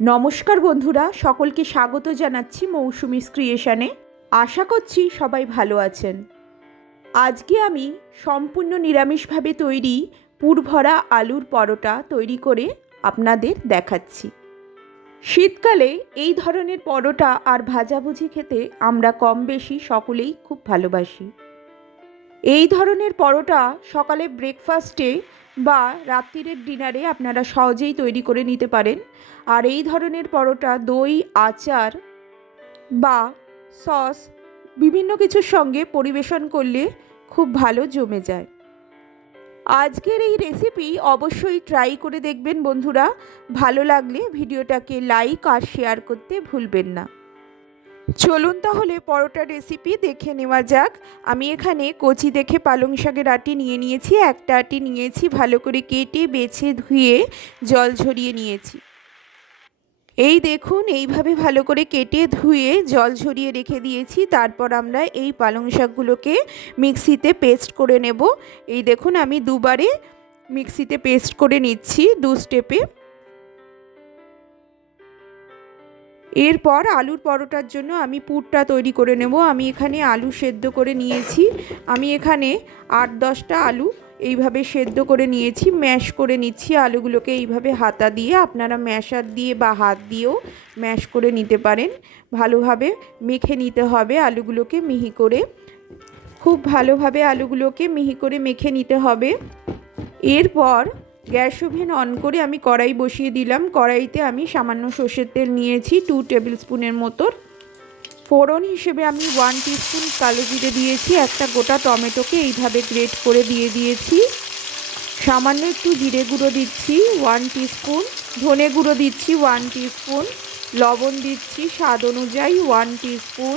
নমস্কার বন্ধুরা, সকলকে স্বাগত জানাচ্ছি মৌসুমীস ক্রিয়েশনে। আশা করছি সবাই ভালো আছেন। আজকে আমি সম্পূর্ণ নিরামিষভাবে তৈরি পুরভরা আলুর পরোটা তৈরি করে আপনাদের দেখাচ্ছি। শীতকালে এই ধরনের পরোটা আর ভাজাভুজি খেতে আমরা কম বেশি সকলেই খুব ভালোবাসি। এই ধরনের পরোটা সকালে ব্রেকফাস্টে বা রাত্রিরের ডিনারে আপনারা সহজেই তৈরি করে নিতে পারেন। আর এই ধরনের পরোটা দই, আচার বা সস বিভিন্ন কিছুর সঙ্গে পরিবেশন করলে খুব ভালো জমে যায়। আজকের এই রেসিপি অবশ্যই ট্রাই করে দেখবেন বন্ধুরা। ভালো লাগলে ভিডিওটাকে লাইক আর শেয়ার করতে ভুলবেন না। চলুন তাহলে পরোটা রেসিপি দেখে নেওয়া যাক। আমি এখানে কচি দেখে পালং শাকের আটি নিয়ে নিয়েছি। একটা আটি নিয়েছি, ভালো করে কেটে বেছে ধুয়ে জল ঝরিয়ে নিয়েছি। এই দেখুন, এইভাবে ভালো করে কেটে ধুয়ে জল ঝরিয়ে রেখে দিয়েছি। তারপর আমরা এই পালং শাকগুলোকে মিক্সিতে পেস্ট করে নেব। এই দেখুন, আমি দুবারে মিক্সিতে পেস্ট করে নিচ্ছি, 2 স্টেপে। এরপর আলুর পরোটার জন্য আমি পুরটা তৈরি করে নেব। আমি এখানে আলু সেদ্ধ করে নিয়েছি। আমি এখানে 8-10টা আলু এইভাবে সেদ্ধ করে নিয়েছি, ম্যাশ করে নিচ্ছি আলুগুলোকে এইভাবে হাতা দিয়ে। আপনারা ম্যাশার দিয়ে বা হাত দিয়েও ম্যাশ করে নিতে পারেন। ভালোভাবে মেখে নিতে হবে আলুগুলোকে মিহি করে, খুব ভালোভাবে আলুগুলোকে মিহি করে মেখে নিতে হবে। এরপর গ্যাস ওভেন অন করে আমি কড়াই বসিয়ে দিলাম। কড়াইতে আমি সামান্য সর্ষের তেল নিয়েছি 2 টেবিল স্পুনের মতো। ফোড়ন হিসেবে আমি 1 টিস্পুন কালো জিরে দিয়েছি। একটা গোটা টমেটোকে এইভাবে গ্রেট করে দিয়ে দিয়েছি। সামান্য একটু জিরে গুঁড়ো দিচ্ছি 1 টিস্পুন, ধনে গুঁড়ো দিচ্ছি 1 টিস্পুন, লবণ দিচ্ছি স্বাদ অনুযায়ী 1 টিস্পুন,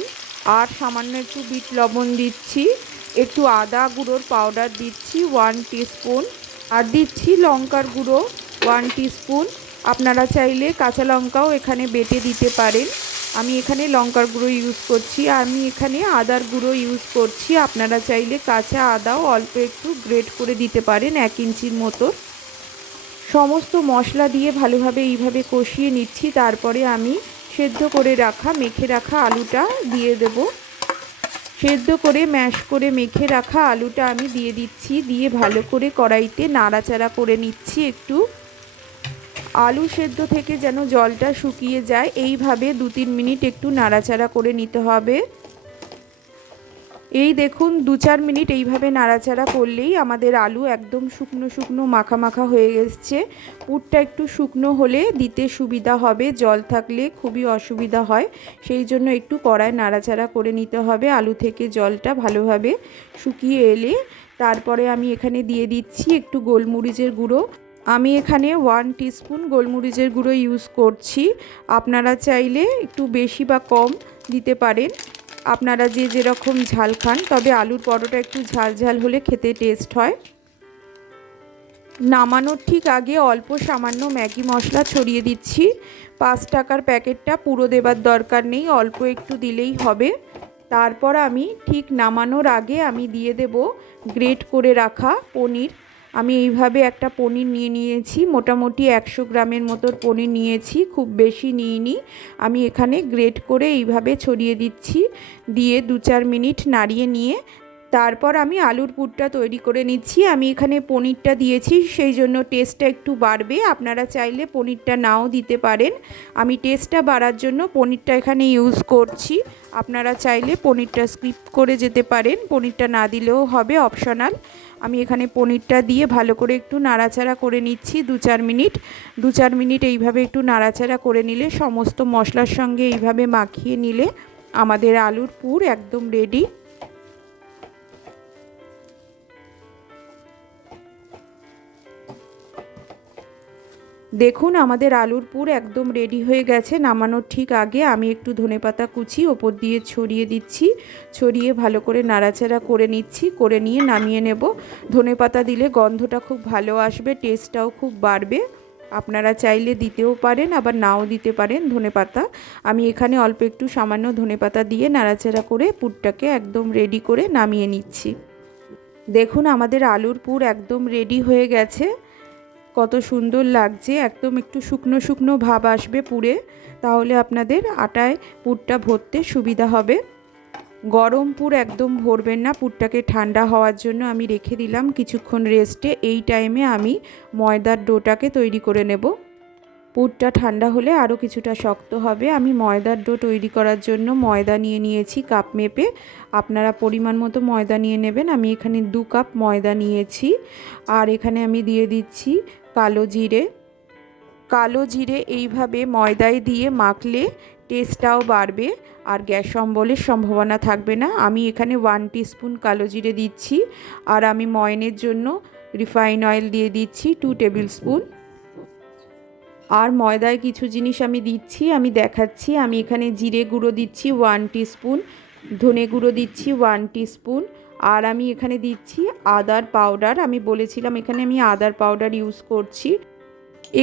আর সামান্য একটু বিট লবণ দিচ্ছি। একটু আদা গুঁড়োর পাউডার দিচ্ছি 1 টিস্পুন, আর দিচ্ছি লঙ্কার গুঁড়ো 1 টিস্পুন। আপনারা চাইলে কাঁচা লঙ্কাও এখানে বেটে দিতে পারেন। আমি এখানে লঙ্কার গুঁড়ো ইউজ করছি। আমি এখানে আদার গুঁড়ো ইউজ করছি। আপনারা চাইলে কাঁচা আদাও অল্প একটু গ্রেট করে দিতে পারেন 1 ইঞ্চির মতো। সমস্ত মশলা দিয়ে ভালোভাবে এইভাবে কষিয়ে নিচ্ছি। তারপরে আমি সেদ্ধ করে রাখা মেখে রাখা আলুটা দিয়ে দেব। সেদ্ধ করে ম্যাশ করে মেখে রাখা আলুটা আমি দিয়ে দিচ্ছি। দিয়ে ভালো করে কড়াইতে নাড়াচাড়া করে নিচ্ছি একটু। আলু সেদ্ধ থেকে যেন জলটা শুকিয়ে যায়, এইভাবে 2-3 মিনিট একটু নাড়াচাড়া করে নিতে হবে। এই দেখুন 2-4 মিনিট এইভাবে নাড়াচাড়া করলেই আমাদের আলু একদম শুকনো শুকনো মাখা মাখা হয়ে এসছে। পুরটা একটু শুকনো হলে দিতে সুবিধা হবে, জল থাকলে খুবই অসুবিধা হয়। সেই জন্য একটু কড়ায় নাড়াচাড়া করে নিতে হবে। আলু থেকে জলটা ভালোভাবে শুকিয়ে এলে তারপরে আমি এখানে দিয়ে দিচ্ছি একটু গোলমরিচের গুঁড়ো। আমি এখানে 1 টিস্পুন গোলমরিচের গুঁড়ো ইউজ করছি। আপনারা চাইলে একটু বেশি বা কম দিতে পারেন, আপনারা যে যেরকম ঝাল খান। তবে আলুর পরোটা একটু ঝাল ঝাল হলে খেতে টেস্ট হয়। নামানোর ঠিক আগে অল্প সামান্য ম্যাগি মশলা ছড়িয়ে দিচ্ছি। 5 টাকার প্যাকেটটা পুরো দেবার দরকার নেই, অল্প একটু দিলেই হবে। তারপর আমি ঠিক নামানোর আগে আমি দিয়ে দেব গ্রেট করে রাখা পনির। আমি এইভাবে একটা পনির নিয়ে নিয়েছি, মোটামুটি 100 গ্রামের মতো পনির নিয়েছি, খুব বেশি নিইনি। আমি এখানে গ্রেট করে এইভাবে ছড়িয়ে দিচ্ছি। দিয়ে 2-4 মিনিট নাড়িয়ে নিয়ে তারপর আমি আলুর পুরটা তৈরি করে নিচ্ছি। আমি এখানে পনিরটা দিয়েছি, সেই জন্য টেস্টটা একটু বাড়বে। আপনারা চাইলে পনিরটা নাও দিতে পারেন। আমি টেস্টটা বাড়ার জন্য পনিরটা এখানে ইউজ করছি। আপনারা চাইলে পনিরটা স্কিপ করে যেতে পারেন, পনিরটা না দিলেও হবে, অপশনাল। আমি এখানে পনিরটা দিয়ে ভালো করে একটু নাড়াচাড়া করে নিচ্ছি 2-4 মিনিট। 2-4 মিনিট এইভাবে একটু নাড়াচাড়া করে নিলে, সমস্ত মশলার সঙ্গে এইভাবে মাখিয়ে নিলে আমাদের আলুর পুর একদম রেডি। দেখুন আমাদের আলুর পুর একদম রেডি হয়ে গেছে। নামানোর ঠিক আগে আমি একটু ধনেপাতা কুচি ওপর দিয়ে ছড়িয়ে দিচ্ছি। ছড়িয়ে ভালো করে নাড়াচাড়া করে নিচ্ছি, করে নিয়ে নামিয়ে নেব। ধনেপাতা দিলে গন্ধটা খুব ভালো আসবে, টেস্টটাও খুব বাড়বে। আপনারা চাইলে দিতেও পারেন, আবার নাও দিতে পারেন ধনেপাতা। আমি এখানে অল্প একটু সামান্য ধনেপাতা দিয়ে নাড়াচাড়া করে পুরটাকে একদম রেডি করে নামিয়ে নিচ্ছি। দেখুন আমাদের আলুর পুর একদম রেডি হয়ে গেছে। কত সুন্দর লাগছে, একদম একটু শুকনো শুকনো ভাব আসবে পুরে, তাহলে আপনাদের আটায় পুরটা ভরতে সুবিধা হবে। গরম পুর একদম ভরবেন না, পুরটাকে ঠান্ডা হওয়ার জন্য আমি রেখে দিলাম কিছুক্ষণ রেস্টে। এই টাইমে আমি ময়দার ডোটাকে তৈরি করে নেব। পুরটা ঠান্ডা হলে আরও কিছুটা শক্ত হবে। আমি ময়দার ডো তৈরি করার জন্য ময়দা নিয়ে নিয়েছি কাপ মেপে, আপনারা পরিমাণ মতো ময়দা নিয়ে নেবেন। আমি এখানে 2 কাপ ময়দা নিয়েছি। আর এখানে আমি দিয়ে দিচ্ছি কালো জিরে। কালো জিরে এইভাবে ময়দায় দিয়ে মাখলে টেস্টটাও বাড়বে আর গ্যাস অম্বলের সম্ভাবনা থাকবে না। আমি এখানে 1 টিস্পুন কালো জিরে দিচ্ছি। আর আমি ময়নের জন্য রিফাইন অয়েল দিয়ে দিচ্ছি 2 টেবিল স্পুন। আর ময়দায় কিছু জিনিস আমি দিচ্ছি, আমি দেখাচ্ছি। আমি এখানে জিরে গুঁড়ো দিচ্ছি 1 টিস্পুন, ধনে গুঁড়ো দিচ্ছি 1 টিস্পুন, আর আমি এখানে দিচ্ছি আদার পাউডার। আমি বলেছিলাম এখানে আমি আদার পাউডার ইউজ করছি।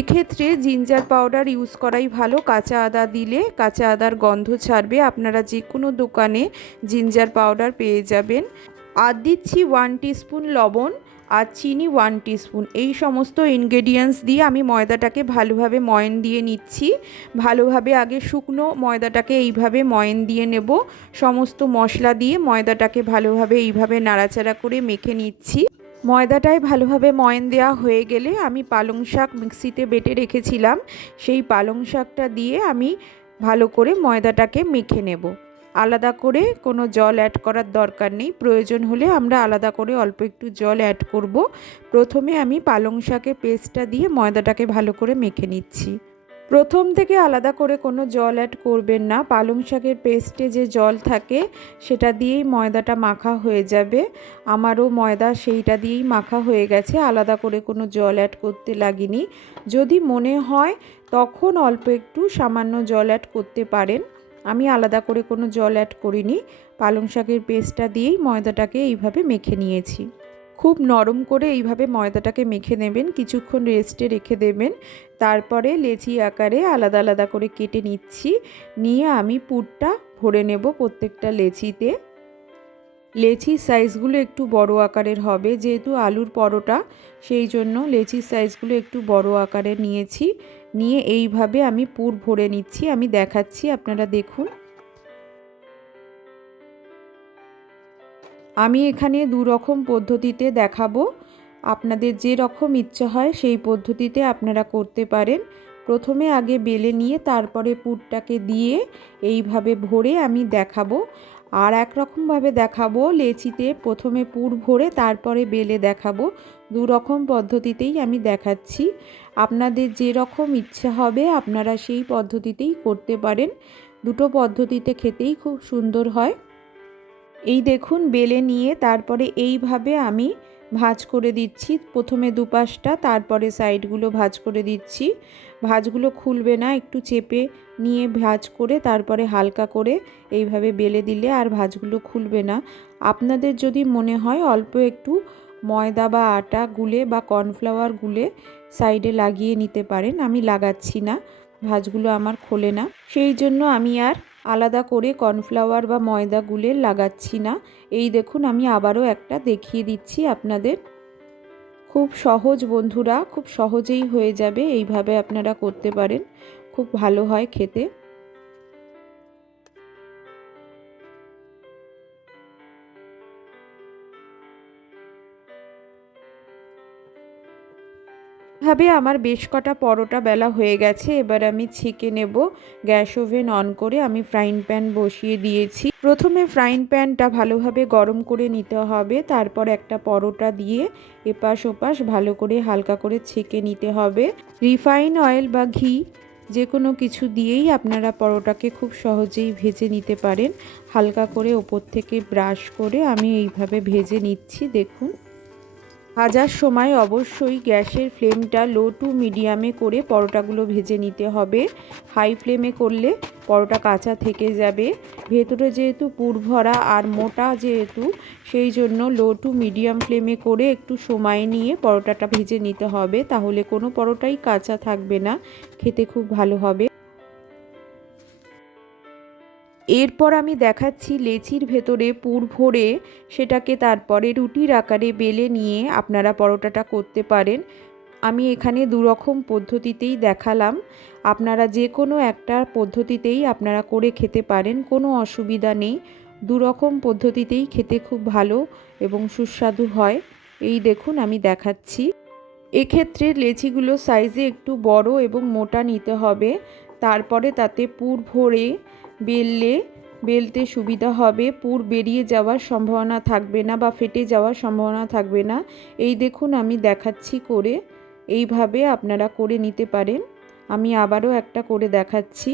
এক্ষেত্রে জিঞ্জার পাউডার ইউজ করাই ভালো, কাঁচা আদা দিলে কাঁচা আদার গন্ধ ছাড়বে। আপনারা যে কোনো দোকানে জিঞ্জার পাউডার পেয়ে যাবেন। আর দিচ্ছি 1 টিস্পুন লবণ আর চিনি 1 টিস্পুন। এই সমস্ত ইনগ্রেডিয়েন্টস দিয়ে আমি ময়দাটাকে ভালোভাবে ময়ন দিয়ে নিচ্ছি। ভালোভাবে আগে শুকনো ময়দাটাকে এইভাবে ময়ন দিয়ে নেব। সমস্ত মশলা দিয়ে ময়দাটাকে ভালোভাবে এইভাবে নাড়াচাড়া করে মেখে নিচ্ছি। ময়দাটায় ভালোভাবে ময়ন দেওয়া হয়ে গেলে আমি পালং শাক মিক্সিতে বেটে রেখেছিলাম, সেই পালং শাকটা দিয়ে আমি ভালো করে ময়দাটাকে মেখে নেব। আলাদা করে কোনো জল অ্যাড করার দরকার নেই, প্রয়োজন হলে আমরা আলাদা করে অল্প একটু জল অ্যাড করব। প্রথমে আমি পালং শাকের পেস্টটা দিয়ে ময়দাটাকে ভালো করে মেখে নিচ্ছি। প্রথম থেকে আলাদা করে কোনো জল অ্যাড করবেন না, পালং শাকের পেস্টে যে জল থাকে সেটা দিয়েই ময়দাটা মাখা হয়ে যাবে। আমারও ময়দা সেইটা দিয়েই মাখা হয়ে গেছে, আলাদা করে কোনো জল অ্যাড করতে লাগেনি। যদি মনে হয় তখন অল্প একটু সামান্য জল অ্যাড করতে পারেন, আমি আলাদা করে কোনো জল অ্যাড করিনি। পালং শাকের পেস্টটা দিয়েই ময়দাটাকে এইভাবে মেখে নিয়েছি। খুব নরম করে এইভাবে ময়দাটাকে মেখে নেবেন, কিছুক্ষণ রেস্টে রেখে দেবেন। তারপরে লেচি আকারে আলাদা আলাদা করে কেটে নিচ্ছি, নিয়ে আমি পুরটা ভরে নেব প্রত্যেকটা লেচিতে। লেচির সাইজগুলো একটু বড় আকারের হবে, যেহেতু আলুর পরোটা সেই জন্য লেচির সাইজগুলো একটু বড় আকারের নিয়েছি। নিয়ে এইভাবে আমি পুর ভরে নিচ্ছি, আমি দেখাচ্ছি, আপনারা দেখুন। আমি এখানে 2 রকম পদ্ধতিতে দেখাবো, আপনাদের যে রকম ইচ্ছা হয় সেই পদ্ধতিতে আপনারা করতে পারেন। প্রথমে আগে বেলে নিয়ে তারপরে পুরটাকে দিয়ে এইভাবে ভরে আমি দেখাবো। আর এক রকমভাবে দেখাবো, লেচিতে প্রথমে পুর ভরে তারপরে বেলে দেখাবো। 2 রকম পদ্ধতিতেই আমি দেখাচ্ছি, আপনাদের যে রকম ইচ্ছা হবে আপনারা সেই পদ্ধতিতেই করতে পারেন। দুটো পদ্ধতিতে খেতেই খুব সুন্দর হয়। এই দেখুন বেলে নিয়ে তারপরে এইভাবে আমি ভাঁজ করে দিচ্ছি, প্রথমে দুপাশটা তারপরে সাইডগুলো ভাঁজ করে দিচ্ছি। ভাঁজগুলো খুলবে না, একটু চেপে নিয়ে ভাঁজ করে তারপরে হালকা করে এইভাবে বেলে দিলে আর ভাঁজগুলো খুলবে না। আপনাদের যদি মনে হয় অল্প একটু ময়দা বা আটা গুলে বা কর্নফ্লাওয়ার গুলে সাইডে লাগিয়ে নিতে পারেন, আমি লাগাচ্ছি না, ভাঁজগুলো আমার খোলে না, সেই জন্য আমি আর আলাদা করে কর্নফ্লাওয়ার বা ময়দা গুলে লাগাচ্ছি না। এই দেখুন আমি আবারও একটা দেখিয়ে দিচ্ছি আপনাদের। খুব সহজ বন্ধুরা, খুব সহজেই হয়ে যাবে, এইভাবে আপনারা করতে পারেন, খুব ভালো হয় খেতে। ভাবে আমার বেশ কটা পরোটা বেলা হয়ে গেছে, এবার আমি ছেঁকে নেব। গ্যাস ওভেন অন করে আমি ফ্রাইং প্যান বসিয়ে দিয়েছি। প্রথমে ফ্রাইং প্যানটা ভালোভাবে গরম করে নিতে হবে, তারপর একটা পরোটা দিয়ে এপাশ ওপাশ ভালো করে হালকা করে ছেঁকে নিতে হবে। রিফাইন অয়েল বা ঘি যে কোনো কিছু দিয়েই আপনারা পরোটাকে খুব সহজেই ভেজে নিতে পারেন। হালকা করে ওপর থেকে ব্রাশ করে আমি এইভাবে ভেজে নিচ্ছি। দেখুন, ভাজার সময় অবশ্যই গ্যাসের ফ্লেমটা লো টু মিডিয়ামে করে পরোটাগুলো ভেজে নিতে হবে। হাই ফ্লেমে করলে পরোটা কাঁচা থেকে যাবে। ভেতরে যেহেতু পুর ভরা আর মোটা যেহেতু, সেই জন্য লো টু মিডিয়াম ফ্লেমে করে একটু সময় নিয়ে পরোটাটা ভেজে নিতে হবে, তাহলে কোনো পরোটাই কাঁচা থাকবে না, খেতে খুব ভালো হবে। এরপর আমি দেখাচ্ছি লেচির ভেতরে পুর ভরে সেটাকে তারপরে রুটির আকারে বেলে নিয়ে আপনারা পরোটাটা করতে পারেন। আমি এখানে দুরকম পদ্ধতিতেই দেখালাম, আপনারা যে কোনো একটা পদ্ধতিতেই আপনারা করে খেতে পারেন, কোনো অসুবিধা নেই। দুরকম পদ্ধতিতেই খেতে খুব ভালো এবং সুস্বাদু হয়। এই দেখুন আমি দেখাচ্ছি। এক্ষেত্রে লেচিগুলো সাইজে একটু বড় এবং মোটা নিতে হবে, তারপরে তাতে পুর ভরে বেলতে সুবিধা হবে, পুর বেরিয়ে যাওয়ার সম্ভাবনা থাকবে না বা ফেটে যাওয়ার সম্ভাবনা থাকবে না। এই দেখুন আমি দেখাচ্ছি করে, এইভাবে আপনারা করে নিতে পারেন। আমি আবারও একটা করে দেখাচ্ছি।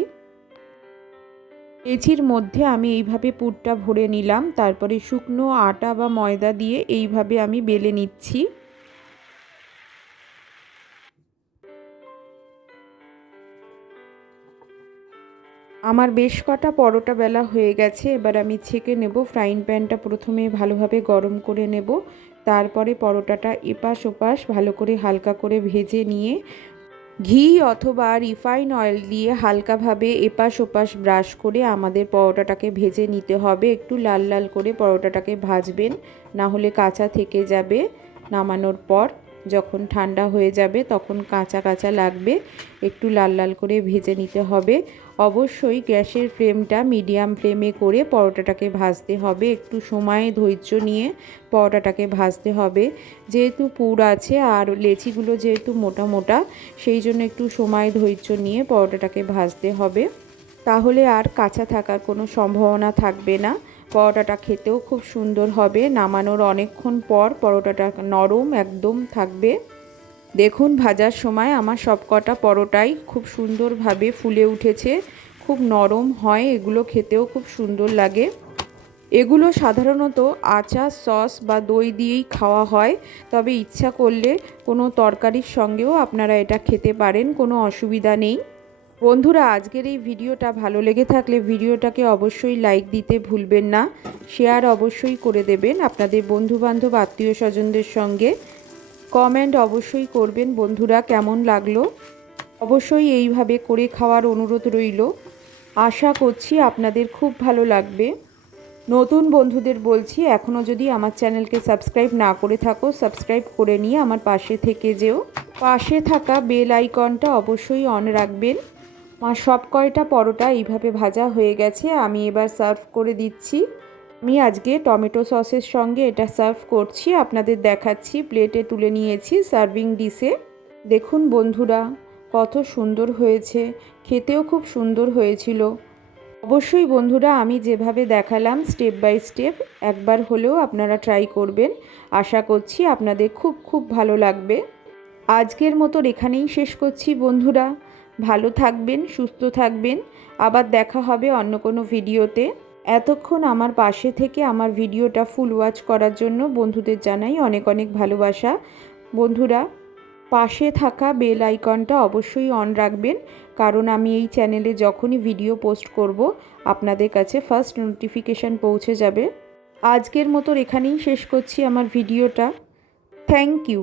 লেচির মধ্যে আমি এইভাবে পুরটা ভরে নিলাম, তারপরে শুকনো আটা বা ময়দা দিয়ে এইভাবে আমি বেলে নিচ্ছি। আমার বেশ কটা পরোটা বেলা হয়ে গেছে, এবার আমি ছেঁকে নেব। ফ্রাইং প্যানটা প্রথমে ভালোভাবে গরম করে নেব, তারপরে পরোটাটা এপাশ ওপাশ ভালো করে হালকা করে ভেজে নিয়ে ঘি অথবা রিফাইন অয়েল দিয়ে হালকাভাবে এপাশ ওপাশ ব্রাশ করে আমাদের পরোটাটাকে ভেজে নিতে হবে। একটু লাল লাল করে পরোটাটাকে ভাজবেন, না হলে কাঁচা থেকে যাবে। নামানোর পর যখন ঠান্ডা হয়ে যাবে তখন কাঁচা কাঁচা লাগবে, একটু লাল লাল করে ভেজে নিতে হবে। অবশ্যই গ্যাসের ফ্লেমটা মিডিয়াম ফ্লেমে করে পরোটাটাকে ভাজতে হবে, একটু সময় ধৈর্য নিয়ে পরোটাটাকে ভাজতে হবে। যেহেতু পুর আছে আর লেচিগুলো যেহেতু মোটা মোটা, সেই জন্য একটু সময় ধৈর্য নিয়ে পরোটাটাকে ভাজতে হবে, তাহলে আর কাঁচা থাকার কোনো সম্ভাবনা থাকবে না। পরোটাটা খেতেও খুব সুন্দর হবে। নামানোর অনেকক্ষণ পর পরোটাটা নরম একদম থাকবে। দেখুন ভাজার সময় আমার সবকটা পরোটাই খুব সুন্দরভাবে ফুলে উঠেছে, খুব নরম হয়, এগুলো খেতেও খুব সুন্দর লাগে। এগুলো সাধারণত আচার, সস বা দই দিয়েই খাওয়া হয়, তবে ইচ্ছা করলে কোনো তরকারির সঙ্গেও আপনারা এটা খেতে পারেন, কোনো অসুবিধা নেই। বন্ধুরা, আজকের এই ভিডিওটা ভালো লেগে থাকলে ভিডিওটাকে অবশ্যই লাইক দিতে ভুলবেন না, শেয়ার অবশ্যই করে দেবেন আপনাদের বন্ধুবান্ধব আত্মীয় স্বজনদের সঙ্গে। কমেন্ট অবশ্যই করবেন বন্ধুরা, কেমন লাগলো। অবশ্যই এইভাবে করে খাওয়ার অনুরোধ রইল। আশা করছি আপনাদের খুব ভালো লাগবে। নতুন বন্ধুদের বলছি, এখনও যদি আমার চ্যানেলকে সাবস্ক্রাইব না করে থাকো, সাবস্ক্রাইব করে নিয়ে আমার পাশে থেকে যেও। পাশে থাকা বেল আইকনটা অবশ্যই অন রাখবেন। আমার সব কয়টা পরোটা এইভাবে ভাজা হয়ে গেছে, আমি এবার সার্ভ করে দিচ্ছি। আমি আজকে টমেটো সসের সঙ্গে এটা সার্ভ করছি, আপনাদের দেখাচ্ছি। প্লেটে তুলে নিয়েছি সার্ভিং ডিশে। দেখুন বন্ধুরা কত সুন্দর হয়েছে, খেতেও খুব সুন্দর হয়েছিল। অবশ্যই বন্ধুরা আমি যেভাবে দেখালাম স্টেপ বাই স্টেপ একবার হলেও আপনারা ট্রাই করবেন, আশা করছি আপনাদের খুব খুব ভালো লাগবে। আজকের মতো এখানেই শেষ করছি বন্ধুরা, ভালো থাকবেন, সুস্থ থাকবেন, আবার দেখা হবে অন্য কোনো ভিডিওতে। এতক্ষণ আমার পাশে থেকে আমার ভিডিওটা ফুল ওয়াচ করার জন্য বন্ধুদের জানাই অনেক অনেক ভালোবাসা। বন্ধুরা, পাশে থাকা বেল আইকনটা অবশ্যই অন রাখবেন, কারণ আমি এই চ্যানেলে যখনই ভিডিও পোস্ট করব আপনাদের কাছে ফার্স্ট নোটিফিকেশান পৌঁছে যাবে। আজকের মতো এখানেই শেষ করছি আমার ভিডিওটা। Thank you.